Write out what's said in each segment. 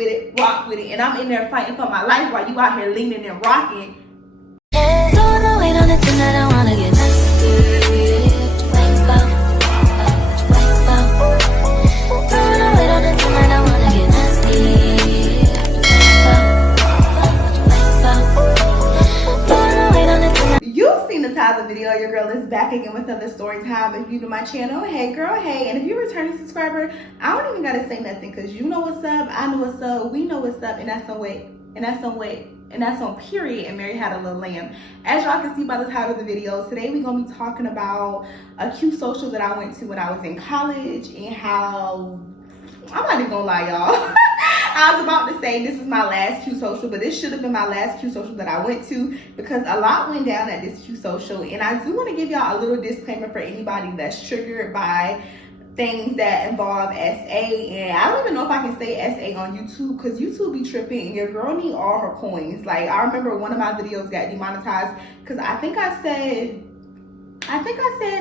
with it, rock with it. And I'm in there fighting for my life while you out here leaning and rocking. Don't know, wait on the thing that I wanna get nasty. You've seen the title of the video. Your girl is back again with another story time. If you to my channel, hey girl, hey. And if you're a returning subscriber, I don't even gotta say nothing because you know what's up, I know what's up, we know what's up, and that's on weight, and that's on weight, and that's on period. And Mary had a little lamb. As y'all can see by the title of the video, today we're gonna be talking about a cute social that I went to when I was in college and how, I'm not even gonna lie, y'all. I was about to say this is my last Q social, but this should have been my last Q social that I went to because a lot went down at this Q social. And I do want to give y'all a little disclaimer for anybody that's triggered by things that involve SA. And I don't even know if I can say SA on YouTube because YouTube be tripping and your girl need all her coins. Like, I remember one of my videos got demonetized because I think I said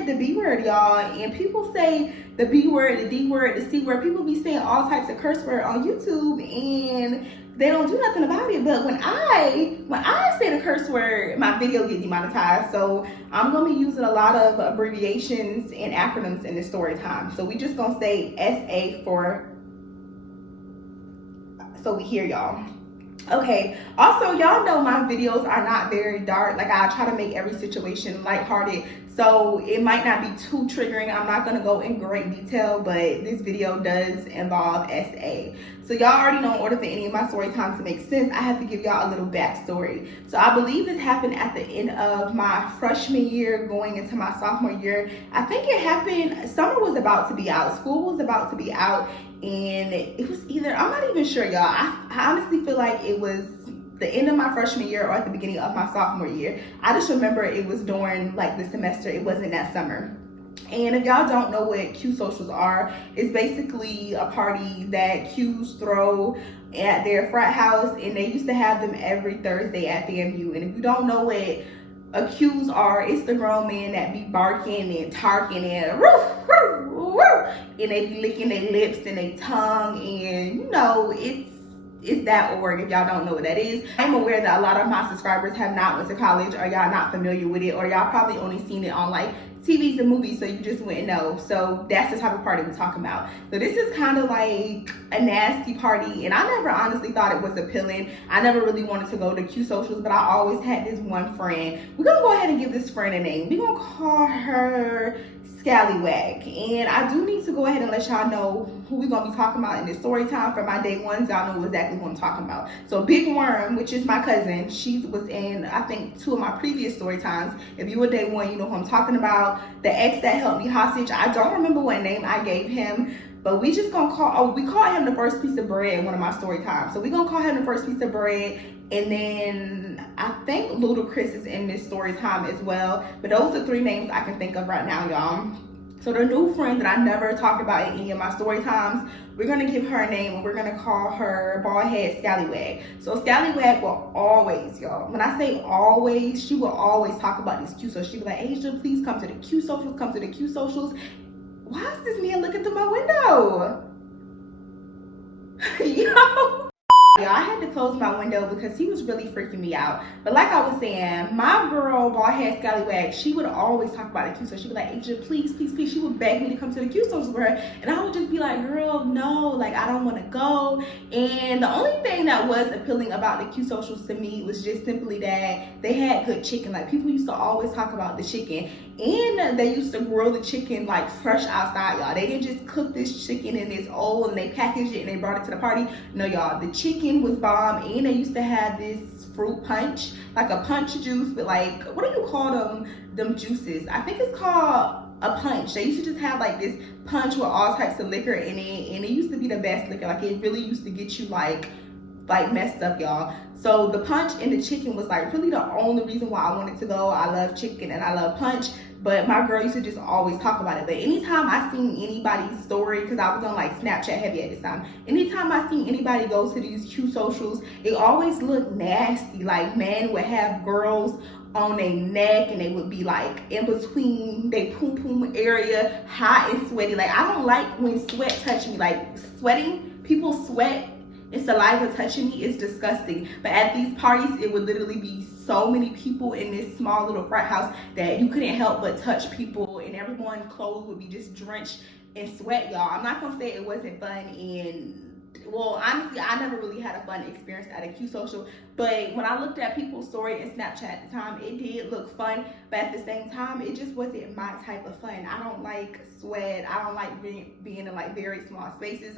the B word, y'all, and people say the B word, the D word, the C word. People be saying all types of curse word on YouTube and they don't do nothing about it. But when I say the curse word, my video get demonetized. So I'm gonna be using a lot of abbreviations and acronyms in this story time. So we just gonna say SA for so we hear y'all. Okay, also y'all know my videos are not very dark. Like, I try to make every situation lighthearted, so it might not be too triggering. I'm not gonna go in great detail, but this video does involve SA. So y'all already know, in order for any of my story times to make sense, I have to give y'all a little backstory. So I believe this happened at the end of my freshman year going into my sophomore year. I think it happened, summer was about to be out, school was about to be out, and it was either, I'm not even sure, y'all. I honestly feel like it was the end of my freshman year or at the beginning of my sophomore year. I just remember it was during like the semester. It wasn't that summer. And if y'all don't know what Q socials are, it's basically a party that Qs throw at their frat house, and they used to have them every Thursday at the MU. And if you don't know what Qs are, it's the grown men that be barking and tarking and woof, woof, woof, and they be licking their lips and their tongue, and you know, it's that org if y'all don't know what that is. I'm aware that a lot of my subscribers have not went to college, or y'all not familiar with it, or y'all probably only seen it on like TVs and movies, so you just wouldn't know. So that's the type of party we're talking about. So this is kind of like a nasty party, and I never honestly thought it was appealing. I never really wanted to go to Q socials, but I always had this one friend. We're gonna go ahead and give this friend a name. We're gonna call her Scallywag. And I do need to go ahead and let y'all know who we're gonna be talking about in this story time. For my day ones, y'all know exactly who I'm talking about. So Big Worm, which is my cousin, she was in, I think, 2 of my previous story times. If you were day one, you know who I'm talking about. The ex that held me hostage, I don't remember what name I gave him, but we just gonna call, we called him the first piece of bread in one of my story times. So we gonna call him the first piece of bread. And then I think Ludacris is in this story time as well. But those are 3 names I can think of right now, y'all. So the new friend that I never talked about in any of my story times, we're gonna give her a name and we're gonna call her Baldhead Scallywag. So Scallywag will always, y'all, when I say always, she will always talk about these Q socials. She'll be like, Asia, please come to the Q socials, come to the Q socials. Why is this man looking through my window? Yo. Y'all, I had to close my window because he was really freaking me out. But like I was saying, my girl, Baldhead Scallywag, she would always talk about the Q social. She'd be like, Asia, please, please, please. She would beg me to come to the Q social with her. And I would just be like, girl, no, like, I don't want to go. And the only thing that was appealing about the Q socials to me was just simply that they had good chicken. Like, people used to always talk about the chicken. And they used to grill the chicken like fresh outside, y'all. They didn't just cook this chicken in this old and they packaged it and they brought it to the party. No, y'all, the chicken was bomb. And they used to have this fruit punch, like a punch juice, but like, what do you call them juices? I think it's called a punch. They used to just have like this punch with all types of liquor in it, and it used to be the best liquor. Like, it really used to get you like messed up, y'all. So the punch and the chicken was like really the only reason why I wanted to go. I love chicken and I love punch, but my girl used to just always talk about it. But anytime I seen anybody's story, because I was on like Snapchat heavy at this time, anytime I seen anybody go to these Q socials, it always looked nasty. Like, men would have girls on their neck and they would be like in between their poom poom area, hot and sweaty. Like, I don't like when sweat touch me. Like, sweating, people sweat, and saliva touching me is disgusting. But at these parties, it would literally be so many people in this small little frat house that you couldn't help but touch people, and everyone's clothes would be just drenched in sweat, y'all. I'm not gonna say it wasn't fun, and well, honestly, I never really had a fun experience at a Q social, but when I looked at people's story and Snapchat at the time, it did look fun, but at the same time, it just wasn't my type of fun. I don't like sweat. I don't like being in like very small spaces.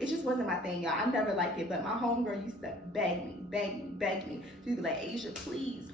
It just wasn't my thing, y'all. I never liked it, but my homegirl used to beg me. She'd be like, Asia, please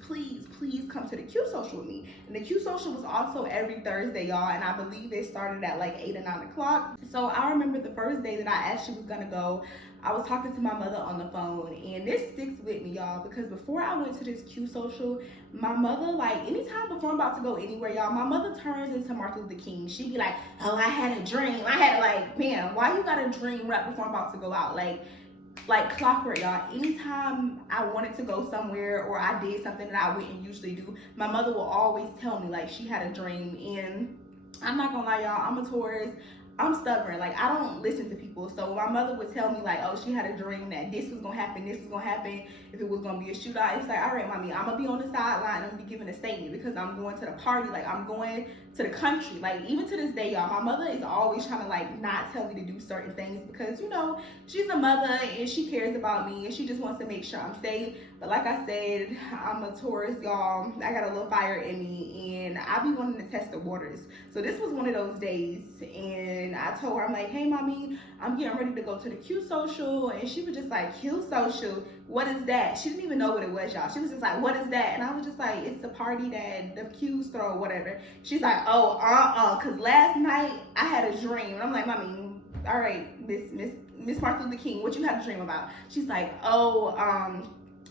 come to the Q social with me. And the Q social was also every Thursday, y'all, and I believe they started at like 8 or 9 o'clock. So I remember the first day that I actually was gonna go, I was talking to my mother on the phone, and this sticks with me, y'all, because before I went to this Q social, my mother, like, anytime before I'm about to go anywhere, y'all, my mother turns into Martin Luther King. She'd be like, oh, I had a dream. I had, like, man, why you got a dream right before I'm about to go out? Like clockwork, y'all. Anytime I wanted to go somewhere or I did something that I wouldn't usually do, my mother will always tell me, like, she had a dream. And I'm not gonna lie, y'all, I'm a Taurus. I'm stubborn. Like, I don't listen to people. So my mother would tell me, like, oh, she had a dream that this was gonna happen, this was gonna happen, if it was gonna be a shootout. It's like, all right, mommy, I'm gonna be on the sideline and I'm gonna be giving a statement because I'm going to the party. Like, I'm going to the country. Like, even to this day, y'all, my mother is always trying to, like, not tell me to do certain things because, you know, she's a mother and she cares about me and she just wants to make sure I'm safe. But like I said, I'm a Taurus, y'all. I got a little fire in me and I be wanting to test the waters. So this was one of those days, and I told her, I'm like, hey, mommy, I'm getting ready to go to the Q social. And she was just like, Q social? What is that? She didn't even know what it was, y'all. She was just like, what is that? And I was just like, it's the party that the Qs throw or whatever. She's like, oh, because last night I had a dream. And I'm like, mommy, all right, Miss Martin Luther King, what you had a dream about? She's like, oh,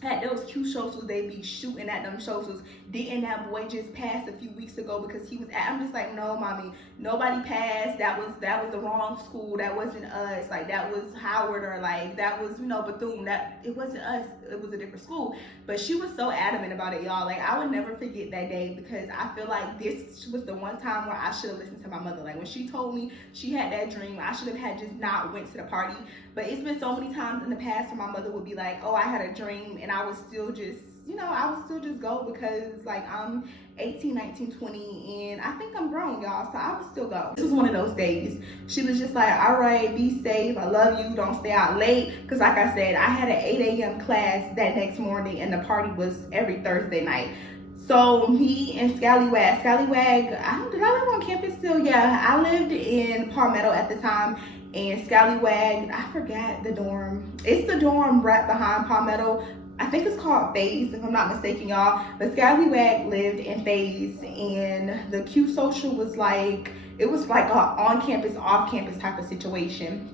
at those Q socials, they be shooting at them socials. Didn't that boy just pass a few weeks ago because he was at, I'm just like, no, mommy, nobody passed. That was the wrong school. That wasn't us. Like, that was Howard, or like, that was, you know, Bethune. That, it wasn't us. It was a different school. But she was so adamant about it, y'all. Like, I would never forget that day because I feel like this was the one time where I should have listened to my mother. Like, when she told me she had that dream, I should have had just not went to the party. But it's been so many times in the past where my mother would be like, oh, I had a dream, and I would still just, you know, I would still just go because, like, I'm 18, 19, 20, and I think I'm grown, y'all, so I would still go. This was one of those days. She was just like, all right, be safe, I love you, don't stay out late, because like I said, I had an 8 a.m. class that next morning, and the party was every Thursday night. So me and Scallywag, did I live on campus still? Yeah, I lived in Palmetto at the time, and Scallywag, I forgot the dorm. It's the dorm right behind Palmetto. I think it's called Phase, if I'm not mistaken, y'all. But Scallywag lived in Phase, and the Q social was like, it was like a on-campus, off-campus type of situation.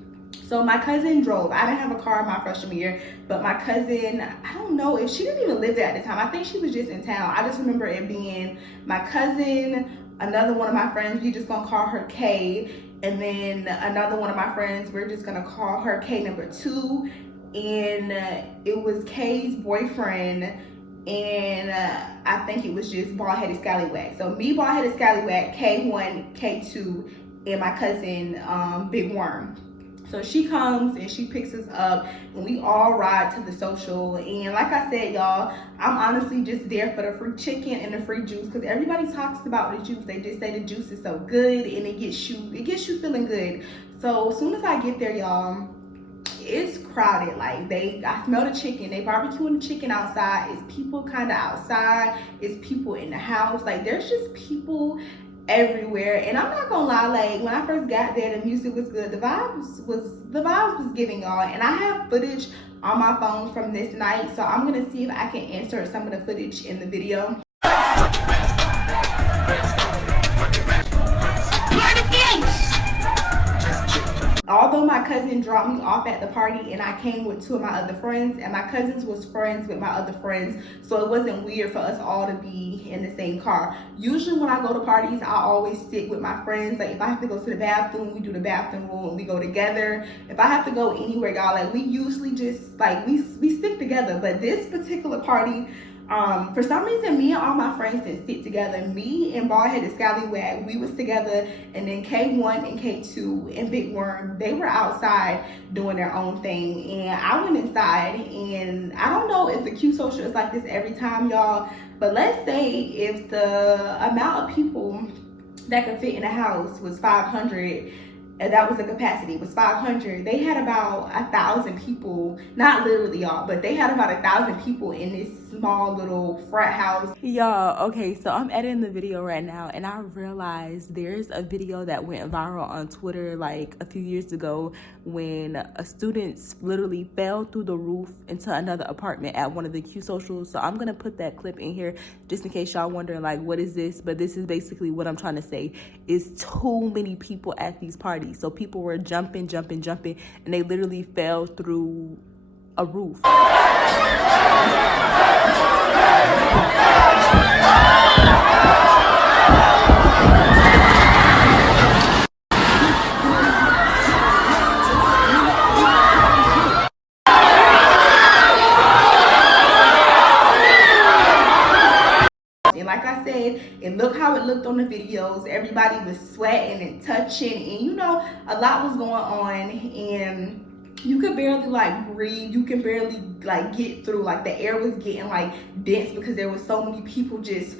So my cousin drove. I didn't have a car my freshman year, but my cousin, I don't know if she didn't even live there at the time. I think she was just in town. I just remember it being my cousin, another one of my friends, we just gonna call her K, and then another one of my friends, we're just gonna call her K number 2, and it was K's boyfriend, and I think it was just bald-headed Scallywag. So me, bald-headed Scallywag, K1, K2, and my cousin, Big Worm. So she comes and she picks us up and we all ride to the social. And like I said, y'all, I'm honestly just there for the free chicken and the free juice, because everybody talks about the juice. They just say the juice is so good and it gets you feeling good. So as soon as I get there, y'all, it's crowded. Like, I smell the chicken. They barbecuing the chicken outside. It's people kind of outside. It's people in the house. Like, there's just people everywhere. And I'm not gonna lie, like, when I first got there, the music was good. The vibes was giving, y'all. And I have footage on my phone from this night, so I'm gonna see if I can insert some of the footage in the video. Although my cousin dropped me off at the party and I came with 2 of my other friends, and my cousins was friends with my other friends, so it wasn't weird for us all to be in the same car. Usually when I go to parties, I always stick with my friends. Like, if I have to go to the bathroom, we do the bathroom rule and we go together. If I have to go anywhere, y'all, like, we usually just, like, we stick together. But this particular party, For some reason, me and all my friends didn't sit together. Me and Baldheaded Scallywag, we was together, and then K1 and K2 and Big Worm, they were outside doing their own thing, and I went inside. And I don't know if the Q social is like this every time, y'all, but let's say if the amount of people that could fit in a house was 500, and that was the capacity, was 500. They had about 1,000 people, not literally, y'all, but they had about 1,000 people in this small little frat house. Y'all, okay, so I'm editing the video right now, and I realized there's a video that went viral on Twitter like a few years ago when a student literally fell through the roof into another apartment at one of the Q socials. So I'm gonna put that clip in here just in case y'all wondering like, what is this? But this is basically what I'm trying to say is too many people at these parties. So people were jumping, and they literally fell through a roof. Like I said, and look how it looked on the videos. Everybody was sweating and touching, and you know, a lot was going on, and you could barely like breathe. You can barely like get through. Like the air was getting like dense because there was so many people just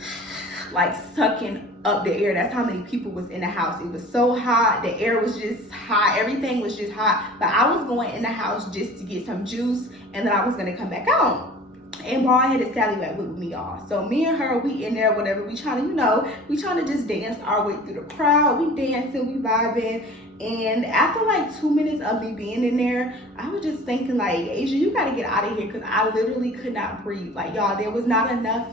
like sucking up the air. That's how many people was in the house. It was so hot. The air was just hot. Everything was just hot. But I was going in the house just to get some juice, and then I was gonna come back out. And Baldheaded Scallywag with me, y'all. So me and her, we in there, whatever. We trying to, you know, we trying to just dance our way through the crowd. We dancing, we vibing. And after like 2 minutes of me being in there, I was just thinking like, Asia, you gotta get out of here, because I literally could not breathe. Like, y'all, there was not enough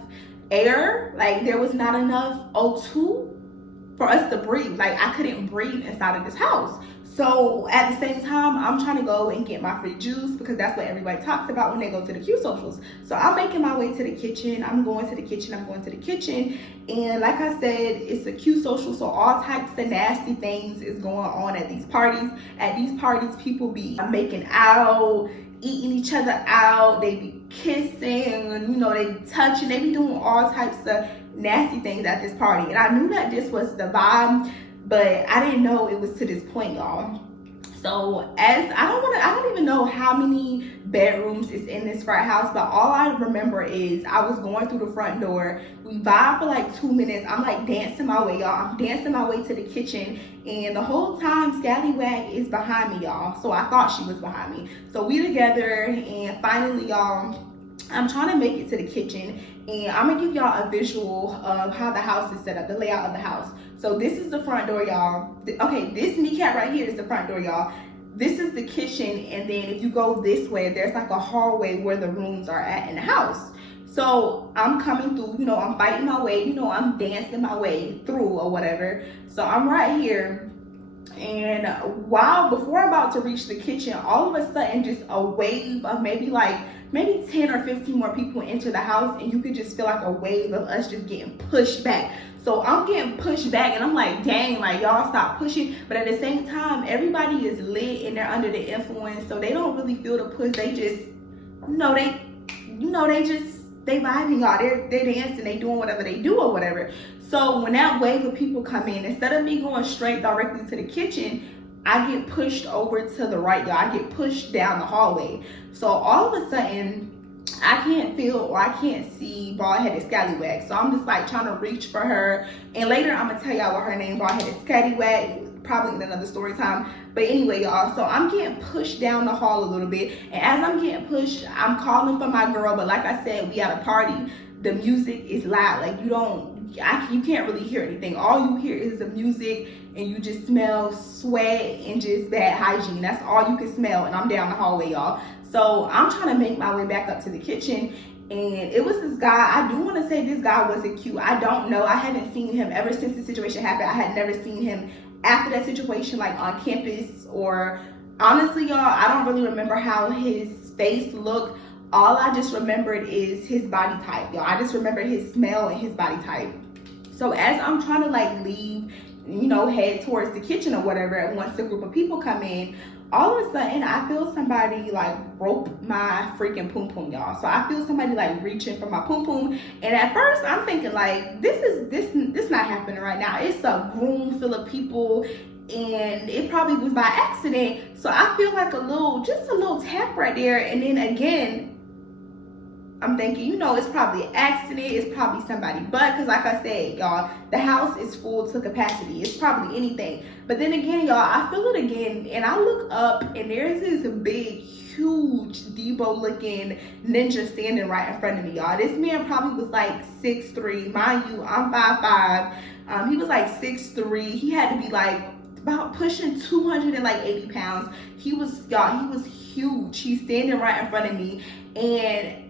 air. Like, there was not enough O2 for us to breathe. Like, I couldn't breathe inside of this house. So at the same time, I'm trying to go and get my free juice, because that's what everybody talks about when they go to the Q socials. So I'm making my way to the kitchen. I'm going to the kitchen. And like I said, it's a Q social, so all types of nasty things is going on at these parties. At these parties, people be making out, eating each other out. They be kissing, and you know, they be touching. They be doing all types of nasty things at this party. And I knew that this was the vibe, but I didn't know it was to this point, y'all. So I don't even know how many bedrooms is in this frat house, but all I remember is I was going through the front door. We vibed for like 2 minutes. I'm like dancing my way, y'all. I'm dancing my way to the kitchen, and the whole time Scallywag is behind me, y'all. So I thought she was behind me. So we together, and finally, y'all, I'm trying to make it to the kitchen, and I'm gonna give y'all a visual of how the house is set up, the layout of the house. So this is the front door, y'all. Okay, this kneecap right here is the front door, y'all. This is the kitchen, and then if you go this way, there's like a hallway where the rooms are at in the house. So I'm coming through, you know, I'm fighting my way, you know, I'm dancing my way through or whatever. So I'm right here, and before I'm about to reach the kitchen, all of a sudden just a wave of maybe 10 or 15 more people enter the house, and you could just feel like a wave of us just getting pushed back. So I'm getting pushed back, and I'm like, dang, like, y'all stop pushing. But at the same time, everybody is lit and they're under the influence, so they don't really feel the push. They just, they vibing, y'all. They're dancing, they doing whatever they do or whatever. So when that wave of people come in, instead of me going straight directly to the kitchen, I get pushed over to the right, y'all. I get pushed down the hallway. So all of a sudden, I can't feel or I can't see Baldheaded Scallywag. So I'm just like trying to reach for her. And later I'm gonna tell y'all what her name, Baldheaded Scallywag, probably in another story time. But anyway, y'all, so I'm getting pushed down the hall a little bit. And as I'm getting pushed, I'm calling for my girl. But like I said, we at a party. The music is loud. Like you can't really hear anything. All you hear is the music, and you just smell sweat and just bad hygiene. That's all you can smell. And I'm down the hallway, y'all. So I'm trying to make my way back up to the kitchen, and it was this guy. I do want to say this guy wasn't cute. I don't know. I haven't seen him ever since the situation happened. I had never seen him after that situation, like on campus, or honestly, y'all, I don't really remember how his face looked. All I just remembered is his body type, y'all. I just remembered his smell and his body type. So as I'm trying to like leave head towards the kitchen or whatever. And once the group of people come in, all of a sudden I feel somebody like rope my freaking poom poom, y'all. So I feel somebody like reaching for my poom poom, and at first I'm thinking like this not happening right now. It's a room full of people, and it probably was by accident. So I feel like just a little tap right there, and then again I'm thinking, it's probably an accident. It's probably somebody. But because like I said, y'all, the house is full to capacity. It's probably anything. But then again, y'all, I feel it again. And I look up and there's this big, huge Debo looking ninja standing right in front of me, y'all. This man probably was like 6'3". Mind you, I'm 5'5". He was like 6'3". He had to be like about pushing 280 pounds. He was huge. He's standing right in front of me. And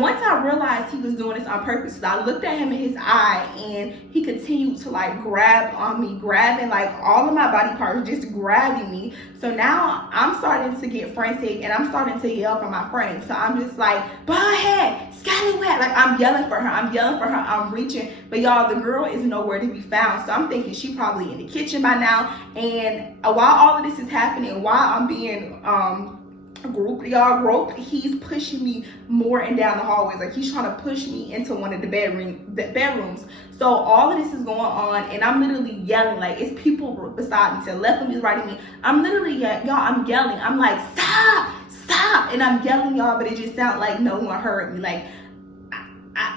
once I realized he was doing this on purpose, I looked at him in his eye, and he continued to like grab on me, grabbing like all of my body parts, just grabbing me. So now I'm starting to get frantic, and I'm starting to yell for my friend. So I'm just like, bald head, scallywag, like I'm yelling for her, I'm reaching. But y'all, the girl is nowhere to be found. So I'm thinking she probably in the kitchen by now. And while all of this is happening, while I'm being groped, he's pushing me more and down the hallways. Like he's trying to push me into one of the bedrooms. So all of this is going on, and I'm literally yelling. Like it's people beside me, to the left of me, right of me. I'm literally I'm yelling. I'm like, stop, and I'm yelling, y'all, but it just sounded like no one heard me. Like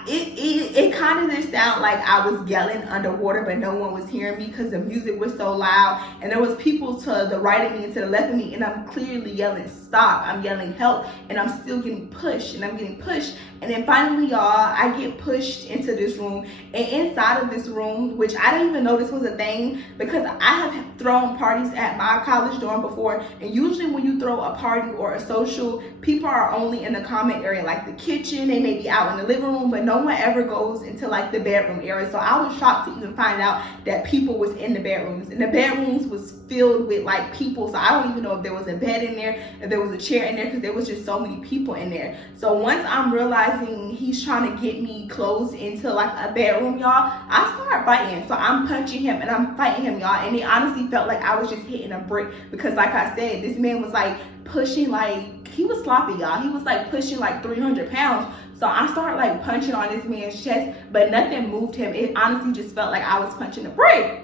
it kind of just sounded like I was yelling underwater, but no one was hearing me because the music was so loud, and there was people to the right of me and to the left of me, and I'm clearly yelling stop, I'm yelling help, and I'm still getting pushed, and I'm getting pushed. And then finally, y'all, I get pushed into this room, and inside of this room, which I didn't even know this was a thing, because I have thrown parties at my college dorm before, and usually when you throw a party or a social, people are only in the common area, like the kitchen, they may be out in the living room, but no one ever goes into like the bedroom area. So I was shocked to even find out that people was in the bedrooms, and the bedrooms was filled with like people. So I don't even know if there was a bed in there, if there was a chair in there, because there was just so many people in there. So once I'm realizing he's trying to get me closed into like a bedroom, y'all, I start fighting. So I'm punching him and I'm fighting him, y'all, and it honestly felt like I was just hitting a brick, because like I said, this man was like pushing, like he was sloppy, y'all. He was like pushing like 300 pounds. So I started like punching on this man's chest, but nothing moved him. It honestly just felt like I was punching a brick.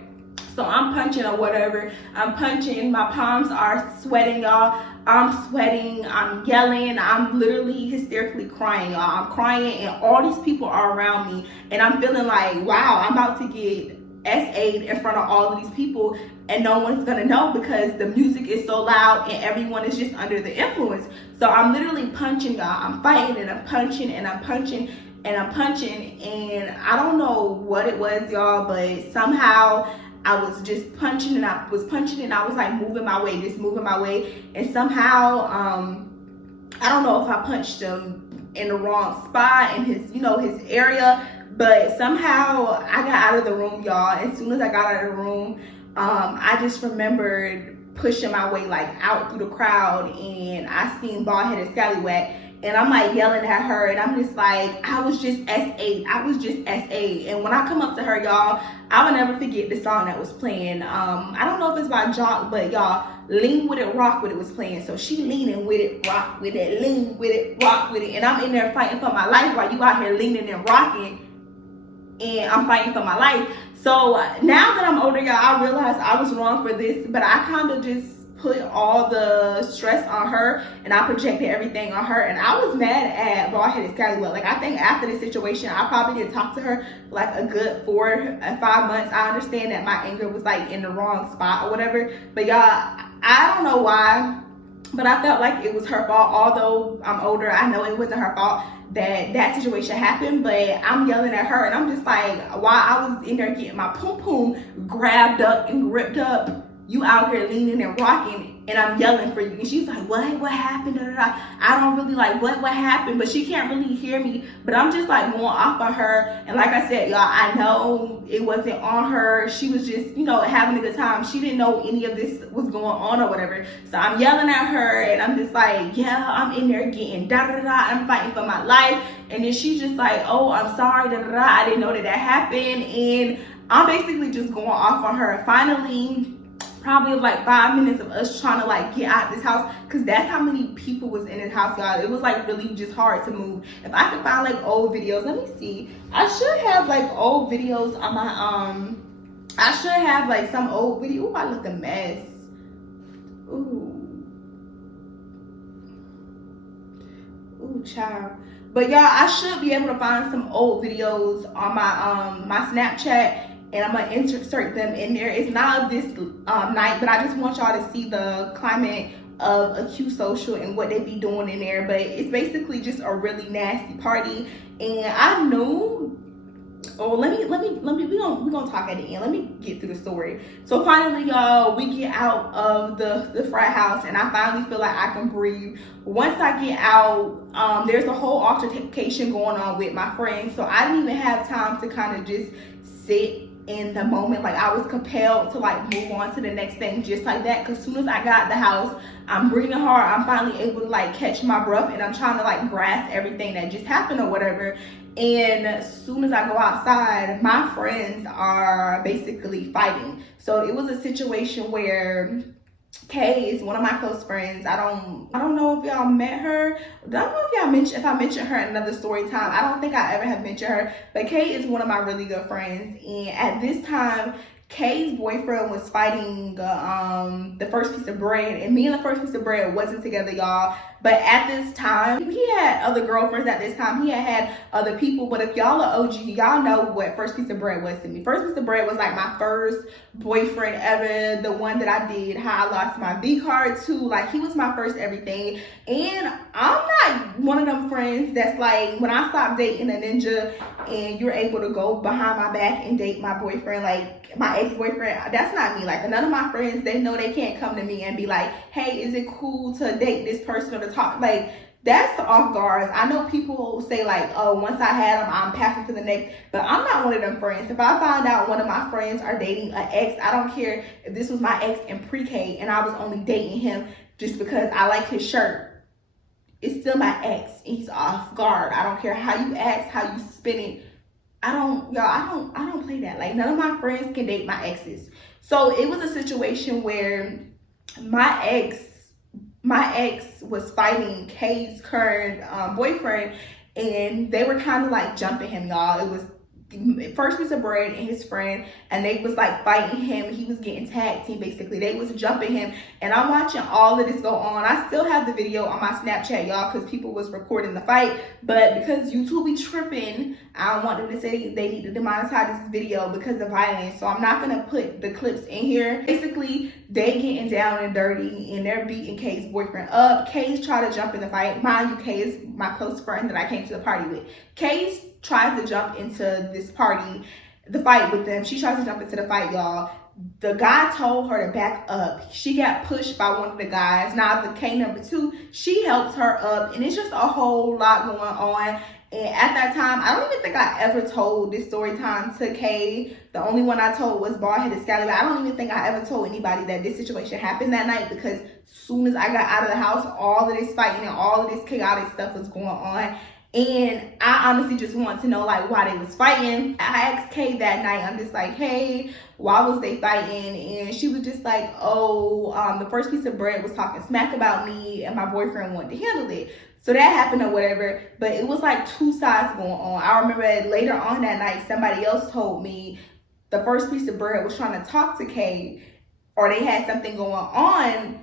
So I'm punching or whatever. I'm punching. My palms are sweating, y'all. I'm sweating. I'm yelling. I'm literally hysterically crying, y'all. I'm crying, and all these people are around me, and I'm feeling like, wow, I'm about to get SA'd in front of all of these people, and no one's gonna know because the music is so loud and everyone is just under the influence. So I'm literally punching, y'all. I'm fighting and I'm punching and I'm punching and I'm punching, and I don't know what it was, y'all, but somehow I was just punching, and I was punching, and I was like moving my way, and somehow I don't know if I punched him in the wrong spot in his his area, but somehow I got out of the room, y'all. As soon as I got out of the room, I just remembered pushing my way like out through the crowd, and I seen bald-headed scallywag, and I'm like yelling at her, and I'm just like, I was just SA. And when I come up to her, y'all, I will never forget the song that was playing. I don't know if it's by Jock, but y'all, Lean With It, Rock With It was playing. So she leaning with it, rock with it, lean with it, rock with it, and I'm in there fighting for my life while you out here leaning and rocking, and I'm fighting for my life. So now that I'm older, y'all, I realize I was wrong for this, but I kind of just put all the stress on her, and I projected everything on her, and I was mad at bald-headed scallywag. Like, I think after this situation, I probably didn't talk to her for like a good 4 or 5 months. I understand that my anger was like in the wrong spot or whatever, but y'all, I don't know why, but I felt like it was her fault. Although I'm older, I know it wasn't her fault that situation happened, but I'm yelling at her, and I'm just like, while I was in there getting my poom poom grabbed up and gripped up, you out here leaning and rocking, and I'm yelling for you. And she's like, what happened? Da, da, da. I don't really like what happened, but she can't really hear me. But I'm just like going off on her. And like I said, y'all, I know it wasn't on her. She was just, having a good time. She didn't know any of this was going on or whatever. So I'm yelling at her, and I'm just like, yeah, I'm in there getting da da da. I'm fighting for my life. And then she's just like, oh, I'm sorry, da da da. I didn't know that happened. And I'm basically just going off on her. Finally, probably like 5 minutes of us trying to like get out of this house, because that's how many people was in this house, y'all. It was like really just hard to move. If I could find like old videos, let me see. I should have like old videos on my I should have like some old video. Ooh, I look a mess. Ooh, child. But y'all, I should be able to find some old videos on my Snapchat, and I'm gonna insert them in there. It's not of this night, but I just want y'all to see the climate of a Q social and what they be doing in there. But it's basically just a really nasty party, and I knew. Oh, we're gonna talk at the end. Let me get through the story. So finally, y'all, we get out of the frat house, and I finally feel like I can breathe. Once I get out, there's a whole altercation going on with my friends, so I didn't even have time to kind of just sit in the moment. Like, I was compelled to like move on to the next thing just like that, because as soon as I got out the house, I'm breathing hard, I'm finally able to like catch my breath, and I'm trying to like grasp everything that just happened or whatever. And as soon as I go outside, my friends are basically fighting. So it was a situation where Kay is one of my close friends. I don't know if y'all met her. I don't know if I mentioned her in another story time. I don't think I ever have mentioned her, but Kay is one of my really good friends. And at this time, Kay's boyfriend was fighting the first piece of bread, and me and the first piece of bread wasn't together, y'all. But at this time, he had other girlfriends at this time. He had other people. But if y'all are OG, y'all know what first piece of bread was to me. First piece of bread was like my first boyfriend ever, the one that I did how I lost my V card to. Like, he was my first everything. And I'm not one of them friends that's like, when I stopped dating a ninja and you're able to go behind my back and date my boyfriend, like my ex-boyfriend, that's not me. Like, none of my friends, they know they can't come to me and be like, hey, is it cool to date this person or to talk? Like, that's off guards. I know people say like, oh, once I had them, I'm passing to the next, but I'm not one of them friends. If I find out one of my friends are dating an ex, I don't care if this was my ex in pre-K and I was only dating him just because I like his shirt. It's still my ex, and he's off guard. I don't care how you act, how you spin it. I don't play that. Like, none of my friends can date my exes. So it was a situation where my ex was fighting Kay's current boyfriend, and they were kind of like jumping him, y'all. It was first piece of bread and his friend, and they was like fighting him. He was getting tag team, basically. They was jumping him, and I'm watching all of this go on. I still have the video on my Snapchat, y'all, because people was recording the fight, but because YouTube be tripping, I don't want them to say they need to demonetize this video because of violence, so I'm not gonna put the clips in here. Basically, they getting down and dirty, and they're beating Kay's boyfriend up. Kay's trying to jump in the fight. Mind you, Kay is my close friend that I came to the party with. Kay's tries to jump into this party, the fight with them. She tries to jump into the fight, y'all. The guy told her to back up. She got pushed by one of the guys. Now the K number 2, she helps her up, and it's just a whole lot going on. And at that time, I don't even think I ever told this story time to Kay. The only one I told was Bald-Headed Scallywag. I don't even think I ever told anybody that this situation happened that night, because as soon as I got out of the house, all of this fighting and all of this chaotic stuff was going on. And I honestly just want to know like why they was fighting. I asked Kay that night, I'm just like, hey, why was they fighting? And she was just like, oh, the first piece of bread was talking smack about me and my boyfriend wanted to handle it. So that happened or whatever, but it was like two sides going on. I remember later on that night, somebody else told me the first piece of bread was trying to talk to Kay, or they had something going on,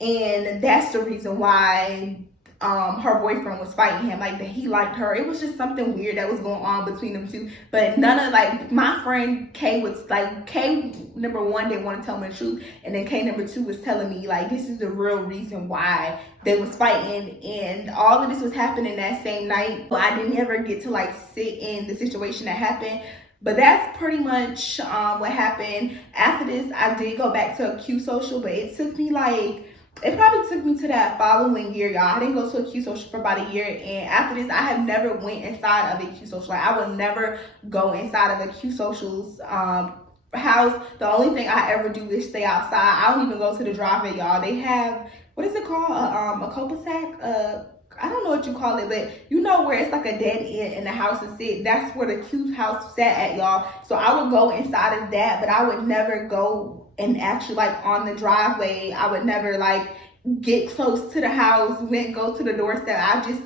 and that's the reason why her boyfriend was fighting him, like that he liked her. It was just something weird that was going on between them two. But none of, like, my friend Kay was like, Kay number 1 didn't want to tell me the truth, and then Kay number 2 was telling me like this is the real reason why they was fighting, and all of this was happening that same night. But I didn't ever get to like sit in the situation that happened. But that's pretty much what happened. After this, I did go back to a Q social, but it took me like, it probably took me to that following year, y'all. I didn't go to a Q social for about a year, and after this, I have never went inside of a Q social. Like, I would never go inside of a Q social's house. The only thing I ever do is stay outside. I don't even go to the drive-in, y'all. They have, what is it called? A cul-de-sac? I don't know what you call it, but you know where it's like a dead end and the house is sit. That's where the cute house sat at, y'all. So I would go inside of that, but I would never go and actually like on the driveway. I would never like get close to the house, go to the doorstep. I just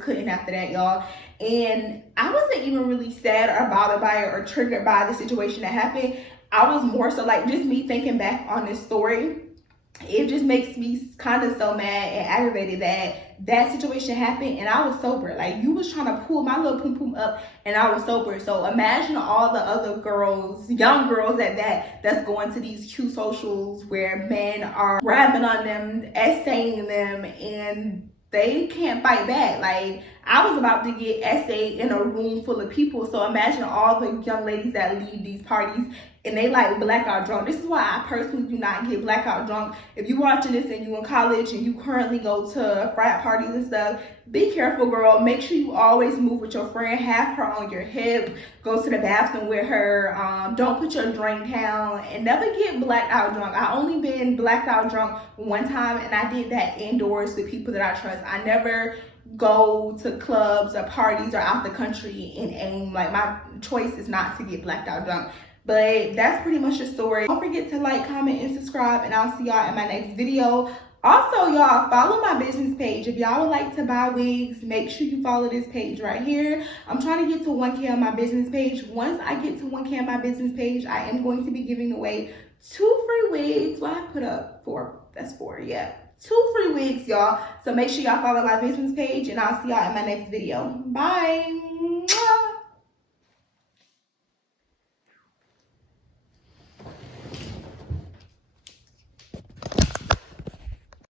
couldn't after that, y'all. And I wasn't even really sad or bothered by it or triggered by the situation that happened. I was more so like, just me thinking back on this story, it just makes me kind of so mad and aggravated that situation happened and I was sober. Like, you was trying to pull my little pum pum up and I was sober. So imagine all the other girls, young girls at that's going to these cute socials where men are grabbing on them, essaying them, and they can't fight back. Like, I was about to get essayed in a room full of people. So imagine all the young ladies that leave these parties and they like blackout drunk. This is why I personally do not get blackout drunk. If you're watching this and you in college and you currently go to frat parties and stuff, be careful, girl. Make sure you always move with your friend. Have her on your hip. Go to the bathroom with her. Don't put your drink down and never get blacked out drunk. I only been blacked out drunk one time and I did that indoors with people that I trust. I never go to clubs or parties or out the country and aim. Like, my choice is not to get blacked out drunk. But that's pretty much the story. Don't forget to like, comment, and subscribe, and I'll see y'all in my next video. Also, y'all, follow my business page. If y'all would like to buy wigs, make sure you follow this page right here. I'm trying to get to 1K on my business page. Once I get to 1K on my business page, I am going to be giving away 2 free wigs. Well, I put up 4. That's 4, yeah. 2 free wigs, y'all. So make sure y'all follow my business page, and I'll see y'all in my next video. Bye.